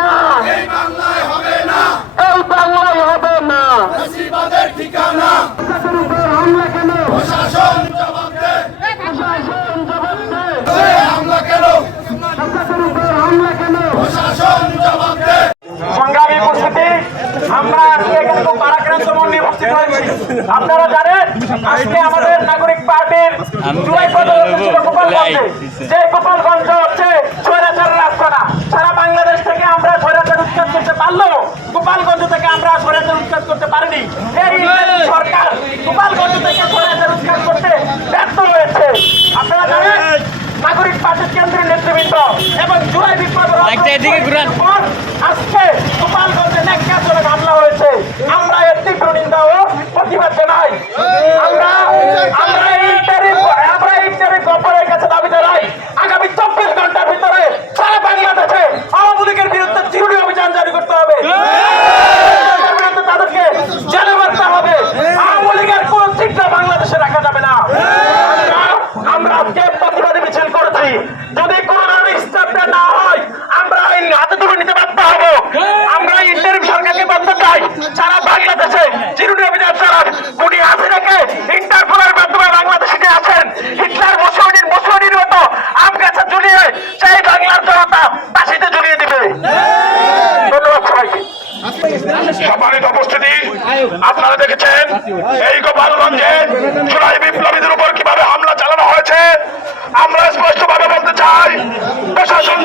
না, এই বাংলায় হবে না, এই বাংলায় হবে না। ফ্যাসিবাদের ঠিকানা। শাসকের উপর হামলা কেন? প্রশাসন জবাব দে, প্রশাসন জবাব দে। এই হামলা কেন? শাসকের উপর হামলা কেন? প্রশাসন জবাব দে। সংগ্রামী উপস্থিতি, আমরা আজকে এখানে খুব পারাক্রান্ত মন নিয়ে উপস্থিত হয়েছি। আপনারা জানেন আজকে আমাদের নাগরিক পার্টির জুলাই পদযাত্রা ছিল গোপালগঞ্জে। যে গোপালগঞ্জ হচ্ছে স্বৈরাচারের আস্তানা। সারা বাংলাদেশ থেকে আমরা স্বৈরাচার উৎখাত করতে পারলেও গোপালগঞ্জ থেকে আমরা স্বৈরাচার উৎখাত করতে পারিনি। এই সরকার গোপালগঞ্জ থেকে স্বৈরাচার উৎখাত করতে ব্যর্থ হয়েছে। আপনারা জানেন নাগরিক পার্টির কেন্দ্রীয় নেতৃবৃন্দ এবং জুলাই বিপ্লবের পর আজকে গোপালগঞ্জে ন্যাক্কারজনক হামলা হয়েছে। আমরা এর তীব্র নিন্দা ও প্রতিবাদ জানাই। আমরা এই টেরিফ গভর্নরের কাছে দাবি জানাই, আগামী 24 ঘন্টার ভিতরে সারা বাংলাদেশে আওয়ামী লীগের বিরুদ্ধে চিরুনি অভিযান জারি করতে হবে। তাদেরকে জেলে মারতে হবে। আওয়ামী লীগের কোন চিন্তা বাংলাদেশে রাখা যাবে না। আমরা আজকে প্রতিবাদী মিছিল করেছি। যদি কোন ধরনের স্টেপ না হয় আমরা আইন হাতে তুলে নিতে বাধ্য হব। আমরা ইন্টারিম সরকারকে বলতে চাই, সারা বাংলাদেশে চিরুনি অভিযান চালান। উনি হাসিনাকে ইন্টারপোলের মাধ্যমে বাংলাদেশে নিয়ে আসেন। হিটলার মুসলিনের মতো আম গাছে ঝুলিয়ে সেই বাংলার জনতা ফাঁসিতে ঝুলিয়ে দিবে। ধন্যবাদ সবাইকে। সম্মানিত উপস্থিতি, আপনারা দেখেছেন এই গোপালগঞ্জে জুলাই বিপ্লবীদের উপর কিভাবে হামলা চালানো হয়েছে। আমরা স্পষ্টভাবে বলতে চাই, প্রশাসন